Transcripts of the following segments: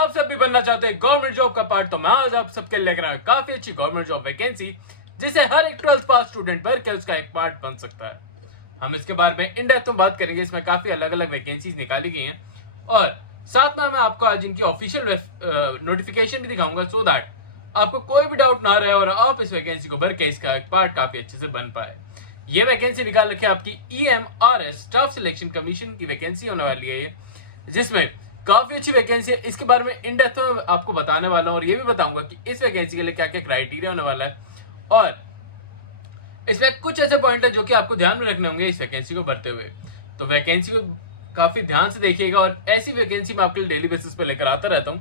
आप सब भी बनना चाहते हैं गवर्नमेंट जॉब का पार्ट, तो मैं आज आप सबके लेकर आया काफी अच्छी गवर्नमेंट जॉब वैकेंसी जिसे हर एक 12th पास स्टूडेंट भर के उसका एक पार्ट बन सकता है। हम इसके बारे में इन डेप्थ में बात करेंगे। इसमें काफी अलग अलग वैकेंसीज निकाली गई हैं और साथ में मैं आपको आज इनकी ऑफिशियल नोटिफिकेशन भी दिखाऊंगा सो दैट आपको कोई भी डाउट ना रहे और आप इस वैकेंसी को भर के इसका एक पार्ट काफी अच्छे से बन पाए। ये वैकेंसी निकाल रखी है आपकी EMRS स्टाफ सिलेक्शन कमीशन की वैकेंसी होने वाली है ये, जिसमें काफी अच्छी वैकेंसी है। इसके बारे में इन डेप्थ में आपको बताने वाला हूं और ये भी बताऊंगा कि इस वैकेंसी के लिए क्या क्या क्राइटेरिया होने वाला है और इसमें कुछ ऐसे पॉइंट है जो कि आपको ध्यान में रखने होंगे इस वैकेंसी को भरते हुए। तो वैकेंसी को काफी ध्यान से देखिएगा और ऐसी वैकेंसी मैं आपके लिए डेली बेसिस पे लेकर आता रहता हूँ।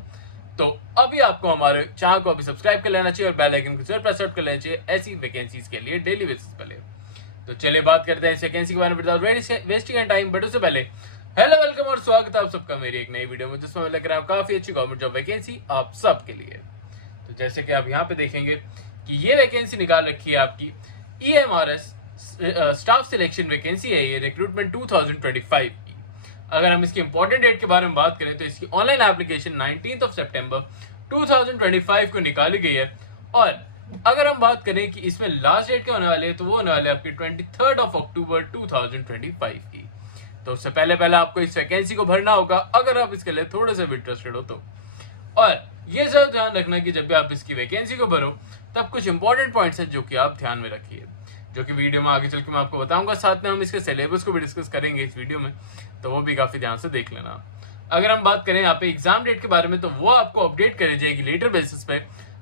तो अभी आपको हमारे चैनल को अभी सब्सक्राइब कर लेना चाहिए और बेल आइकन को जरूर प्रेस आउट कर लेना चाहिए ऐसी वैकेंसीज के लिए डेली बेसिस पे। तो चलिए बात करते हैं इस वैकेंसी के बारे में विदाउट वेस्टिंग टाइम। बट उससे पहले हेलो वेलकम और स्वागत है आप सबका मेरी एक नई वीडियो में जिसमें मैं लेकर आया हूं काफी अच्छी गवर्नमेंट जॉब वैकेंसी आप सबके लिए। तो जैसे कि आप यहाँ पे देखेंगे कि ये वैकेंसी निकाल रखी है आपकी EMRS स्टाफ सिलेक्शन वैकेंसी है, ये रिक्रूटमेंट 2025 की। अगर हम इसकी इंपॉर्टेंट डेट के बारे में बात करें तो इसकी ऑनलाइन एप्लीकेशन 19 सितंबर 2025 को निकाली गई है और अगर हम बात करें कि इसमें लास्ट डेट क्या होने वाली है तो वो होने वाले आपकी 23 अक्टूबर 2025 की। तो उससे पहले आपको इस वैकेंसी को भरना होगा अगर आप इसके लिए थोड़े से इंटरेस्टेड हो तो। और ये जरूर ध्यान रखना कि जब भी आप इसकी वैकेंसी को भरो तब कुछ इंपॉर्टेंट पॉइंट्स हैं जो कि आप ध्यान में रखिए, जो कि वीडियो में आगे चल के मैं आपको बताऊंगा। साथ में हम इसके सिलेबस को भी डिस्कस करेंगे इस वीडियो में, तो वो भी काफी ध्यान से देख लेना। अगर हम बात करें यहाँ पे एग्जाम डेट के बारे में तो वो आपको अपडेट करी जाएगी लेटर बेसिस पे।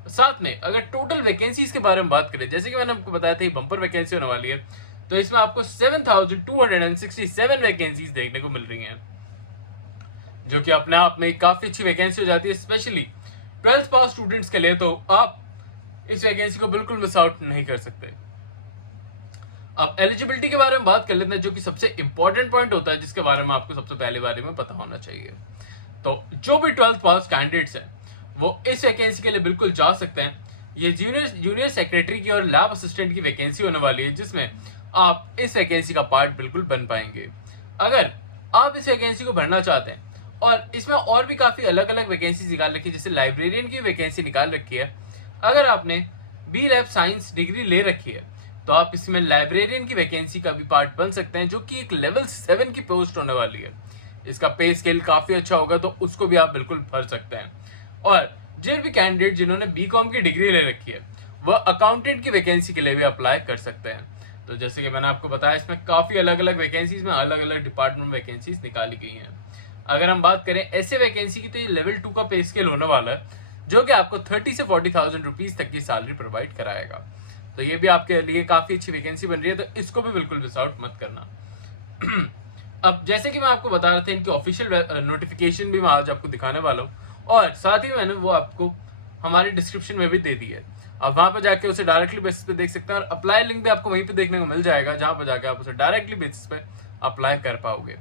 साथ में अगर टोटल वैकेंसीज के बारे में बात करें, जैसे कि मैंने आपको बताया था बम्पर वैकेंसी होने वाली है, तो इसमें आपको 7267 वैकेंसीज देखने को मिल रही हैं, जो कि अपने आप में काफी अच्छी वैकेंसी हो जाती है, स्पेशली 12th पास स्टूडेंट्स के लिए। तो आप इस वैकेंसी को बिल्कुल मिस आउट नहीं कर सकते। अब एलिजिबिलिटी के बारे में बात कर लेते हैं, जो कि सबसे इंपॉर्टेंट पॉइंट होता है जिसके बारे में आपको सबसे पहले बारे में पता होना चाहिए। तो जो भी 12th पास कैंडिडेट्स हैं वो इस वैकेंसी के लिए बिल्कुल जा सकते हैं। ये जूनियर सेक्रेटरी की और लैब असिस्टेंट की वैकेंसी होने वाली है, जिसमें आप इस वैकेंसी का पार्ट बिल्कुल बन पाएंगे अगर आप इस वैकेंसी को भरना चाहते हैं। और इसमें और भी काफी अलग अलग वैकेंसी निकाल रखी है, जैसे लाइब्रेरियन की वैकेंसी निकाल रखी है। अगर आपने B.Lab साइंस डिग्री ले रखी है तो आप इसमें लाइब्रेरियन की वैकेंसी का भी पार्ट बन सकते हैं, जो कि एक लेवल 7 की पोस्ट होने वाली है। इसका पे स्केल काफी अच्छा होगा, तो उसको भी आप बिल्कुल भर सकते हैं। और जिन भी कैंडिडेट जिन्होंने B.Com की डिग्री ले रखी है वह अकाउंटेंट की वैकेंसी के लिए भी अप्लाई कर सकते हैं। तो जैसे कि मैंने आपको बताया, इसमें काफी अलग अलग वैकेंसीज में अलग अलग डिपार्टमेंट वैकेंसीज निकाली गई हैं। अगर हम बात करें ऐसे वैकेंसी की तो ये लेवल 2 का पे स्केल होने वाला है, जो कि आपको 30 से 40,000 रुपीज तक की सैलरी प्रोवाइड कराएगा। तो ये भी आपके लिए काफी अच्छी वैकेंसी बन रही है, तो इसको भी बिल्कुल मिस आउट मत करना। अब जैसे कि मैं आपको बता रहा था, इनकी ऑफिशियल नोटिफिकेशन भी मैं आज आपको दिखाने वाला हूँ और साथ ही मैंने वो आपको हमारे डिस्क्रिप्शन में भी दे दी है। आप वहां पर जाके उसे डायरेक्टली बेसिस पे देख सकते हैं और अप्लाई लिंक भी आपको वहीं पे देखने को मिल जाएगा, जहां पर जाके आप उसे डायरेक्टली बेसिस पे अप्लाई कर पाओगे।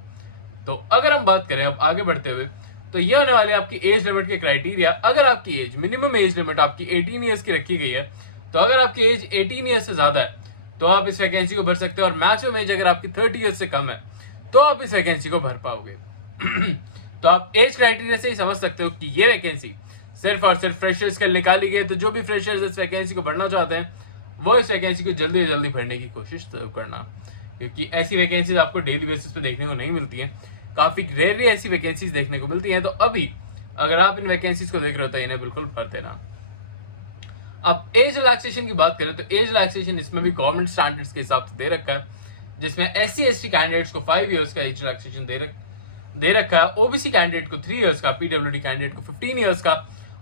तो अगर हम बात करें अब आगे बढ़ते हुए, तो ये होने वाली है आपकी एज लिमिट के क्राइटेरिया। अगर आपकी एज मिनिमम एज लिमिट आपकी 18 ईयर्स की रखी गई है, तो अगर आपकी एज 18 ईयर्स से ज्यादा है तो आप इस वैकेंसी को भर सकते हो और मैक्सिमम एज अगर आपकी 30 ईयर्स से कम है तो आप इस वैकेंसी को भर पाओगे। तो आप एज क्राइटेरिया से ही समझ सकते हो कि ये वैकेंसी सिर्फ और सिर्फ फ्रेशर्स के लिए निकाली गई है। तो जो भी फ्रेशर्स इस वैकेंसी को भरना चाहते हैं वो इस वैकेंसी को जल्दी से जल्दी भरने की कोशिश करना, क्योंकि ऐसी वैकेंसीज आपको डेली बेसिस पे देखने को नहीं मिलती हैं। काफी रेयरली ऐसी वैकेंसीज देखने को मिलती हैं। तो अभी अगर आप इन वैकेंसीज को देख रहे हो तो इन्हें बिल्कुल भर देना। अब एज रिलैक्सेशन की बात करें तो एज रिलैक्सेशन इसमें भी गवर्नमेंट स्टैंडर्ड्स के हिसाब से दे रखा है, जिसमें SC/ST कैंडिडेट्स को 5 इयर्स का एज रिलैक्सेशन दे रखा है, OBC कैंडिडेट को 3 इयर्स का, PWD कैंडिडेट को 15 इयर्स का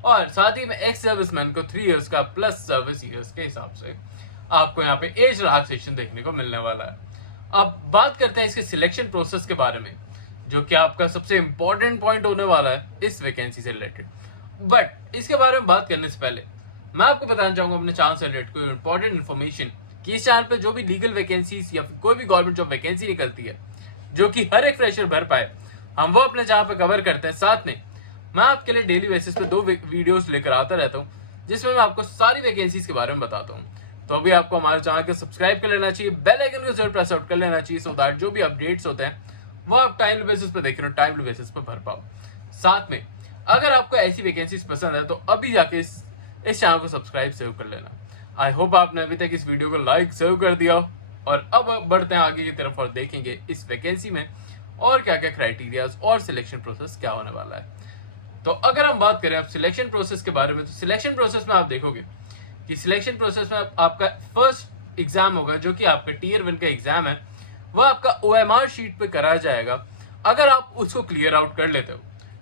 और साथ ही में एक्स सर्विसमैन को 3 इयर्स का प्लस सर्विस इयर्स के हिसाब से आपको यहाँ पे एज रिलैक्सेशन देखने को मिलने वाला है। अब बात करते हैं इसके सिलेक्शन प्रोसेस के बारे में, जो कि आपका सबसे इंपॉर्टेंट पॉइंट होने वाला है इस वैकेंसी से रिलेटेड। बट इसके बारे में बात करने से पहले मैं आपको बताना चाहूंगा अपने चैनल से रिलेटेड कोई इंपॉर्टेंट इन्फॉर्मेशन कि इस चैनल पे जो भी लीगल वैकेंसीज या फिर कोई भी गवर्नमेंट जॉब वैकेंसी निकलती है जो कि हर एक फ्रेशर भर पाए, हम वो अपने चैनल पे कवर करते हैं। साथ में मैं आपके लिए डेली बेसिस पे 2 वीडियोस लेकर आता रहता हूँ, जिसमें मैं आपको सारी वैकेंसीज के बारे में बताता हूँ। तो अभी आपको हमारे चैनल को सब्सक्राइब कर लेना चाहिए, बेल आइकन को जरूर प्रेस आउट कर लेना चाहिए, सो दैट जो भी अपडेट्स होते हैं वो आप टाइमली बेसिस पे देख रहे हो, टाइमली बेसिस पे भर पाओ। साथ में अगर आपको ऐसी वैकेंसीज पसंद है तो अभी जाके इस चैनल को सब्सक्राइब जरूर कर लेना। आई होप आपने अभी तक इस वीडियो को लाइक जरूर कर दिया और अब बढ़ते हैं आगे की तरफ और देखेंगे इस वैकेंसी में और क्या क्या क्राइटेरियाज और सिलेक्शन प्रोसेस क्या होने वाला है। तो अगर हम बात करें अब सिलेक्शन प्रोसेस के बारे में, तो सिलेक्शन प्रोसेस में आप देखोगे कि सिलेक्शन प्रोसेस में आपका फर्स्ट एग्जाम होगा जो कि आपका टीयर 1 का एग्जाम है, वह आपका OMR शीट पे कराया जाएगा। अगर आप उसको क्लियर आउट कर लेते हो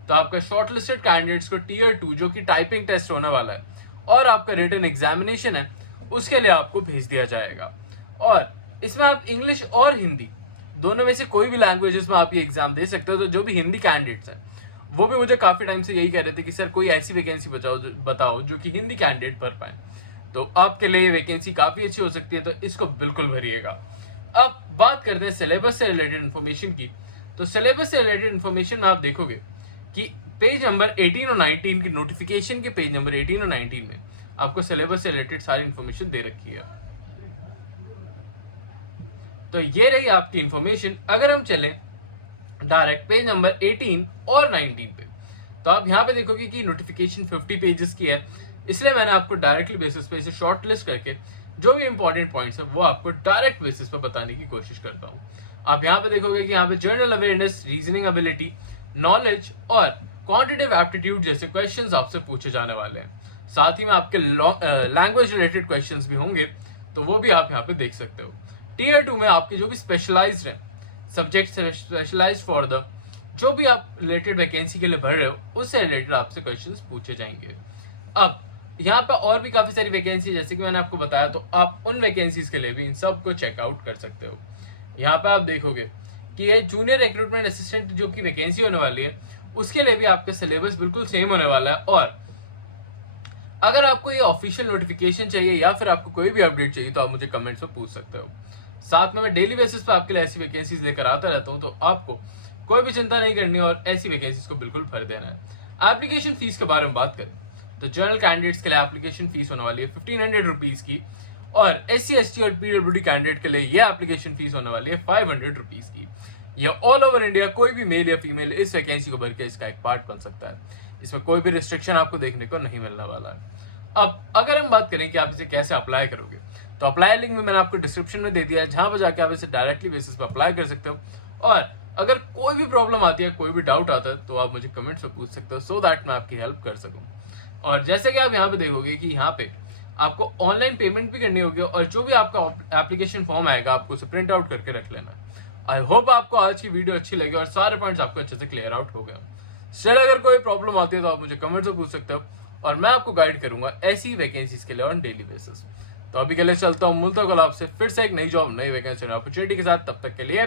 तो आपका शॉर्टलिस्टेड कैंडिडेट्स को टीयर 2 जो कि टाइपिंग टेस्ट होने वाला है और आपका रिटन एग्जामिनेशन है उसके लिए आपको भेज दिया जाएगा। और इसमें आप इंग्लिश और हिंदी दोनों में से कोई भी लैंग्वेजेस में आप ये एग्जाम दे सकते हो। तो जो भी हिंदी कैंडिडेट्स हैं वो भी मुझे काफी टाइम से यही कह रहे थे कि सर कोई ऐसी वैकेंसी बताओ जो कि हिंदी कैंडिडेट भर पाए, तो आपके लिए ये वैकेंसी काफी अच्छी हो सकती है, तो इसको बिल्कुल भरिएगा। अब बात करते हैं सिलेबस से रिलेटेड इन्फॉर्मेशन की। तो सिलेबस से रिलेटेड इन्फॉर्मेशन में आप देखोगे कि पेज नंबर 18 और 19 की नोटिफिकेशन के पेज नंबर 18 और 19 में आपको सिलेबस से रिलेटेड सारी इन्फॉर्मेशन दे रखी है। तो ये रही आपकी इन्फॉर्मेशन। अगर हम चलें डायरेक्ट पेज नंबर 18 और 19 पे, तो आप यहाँ पे देखोगे कि नोटिफिकेशन 50 पेजेस की है, इसलिए मैंने आपको डायरेक्टली बेसिस पे इसे शॉर्ट लिस्ट करके जो भी इंपॉर्टेंट पॉइंट्स है वो आपको डायरेक्ट बेसिस पे बताने की कोशिश करता हूँ। आप यहाँ पे देखोगे कि यहाँ पे general awareness, reasoning ability, knowledge और क्वांटिटेटिव एप्टीट्यूड जैसे क्वेश्चंस आपसे पूछे जाने वाले हैं। साथ ही में आपके लैंग्वेज रिलेटेड क्वेश्चंस भी होंगे, तो वो भी आप यहाँ पे देख सकते हो। टीयर 2 में आपके जो भी स्पेशलाइज्ड है सब्जेक्ट स्पेशलाइज्ड फॉर द जो भी आप रिलेटेड वैकेंसी के लिए भर रहे हो उससे रिलेटेड आपसे क्वेश्चंस पूछे जाएंगे। अब यहाँ पे और भी काफी सारी वैकेंसी जैसे कि मैंने आपको बताया, तो आप उन वैकेंसीज के लिए भी इन सब को चेकआउट कर सकते हो। यहाँ पे आप देखोगे कि ये जूनियर रिक्रूटमेंट असिस्टेंट जो की वैकेंसी होने वाली है उसके लिए भी आपका सिलेबस बिल्कुल सेम होने वाला है। और अगर आपको ये ऑफिशियल नोटिफिकेशन चाहिए या फिर आपको कोई भी अपडेट चाहिए तो आप मुझे कमेंट्स में पूछ सकते हो। साथ में मैं डेली बेसिस पे आपके लिए ऐसी वैकेंसीज लेकर आता रहता हूँ, तो आपको कोई भी चिंता नहीं करनी और ऐसी वैकेंसीज को बिल्कुल भर देना है। एप्लीकेशन फीस के बारे में बात करें तो जनरल कैंडिडेट्स के लिए एप्लीकेशन फीस होने वाली है 1500 रुपीज की, और SC ST और PWD कैंडिडेट के लिए ये एप्लीकेशन फीस होने वाली है 500 रुपीज की। यह ऑल ओवर इंडिया कोई भी मेल या फीमेल इस वैकेंसी को भर के इसका एक पार्ट बन सकता है। इसमें कोई भी रिस्ट्रिक्शन आपको देखने को नहीं मिलने वाला है। अब अगर हम बात करें कि आप इसे कैसे अप्लाई करोगे, तो अप्लाई लिंक में मैंने आपको डिस्क्रिप्शन में दे दिया है, जहां पर जाके आप इसे डायरेक्टली बेसिस पे अप्लाई कर सकते हो। और अगर कोई भी प्रॉब्लम आती है, कोई भी डाउट आता है, तो आप मुझे कमेंट्स में पूछ सकते हो सो दैट मैं आपकी हेल्प कर सकूं। और जैसे कि आप यहाँ पे देखोगे कि यहाँ पे आपको ऑनलाइन पेमेंट भी करनी होगी और जो भी आपका एप्लीकेशन फॉर्म आएगा आपको उसे प्रिंट आउट करके रख लेना। आई होप आपको आज की वीडियो अच्छी लगी और सारे पॉइंट्स आपको अच्छे से क्लियर आउट हो गए। सर अगर कोई प्रॉब्लम आती है तो आप मुझे कमेंट्स में पूछ सकते हो और मैं आपको गाइड करूंगा ऐसी वैकेंसीज के लिए ऑन डेली बेसिस। तो अभी के लिए चलता हूँ, मिलता हूँ कल आपसे फिर से एक नई जॉब, नई वैकेंसी, अपॉर्चुनिटी के साथ। तब तक के लिए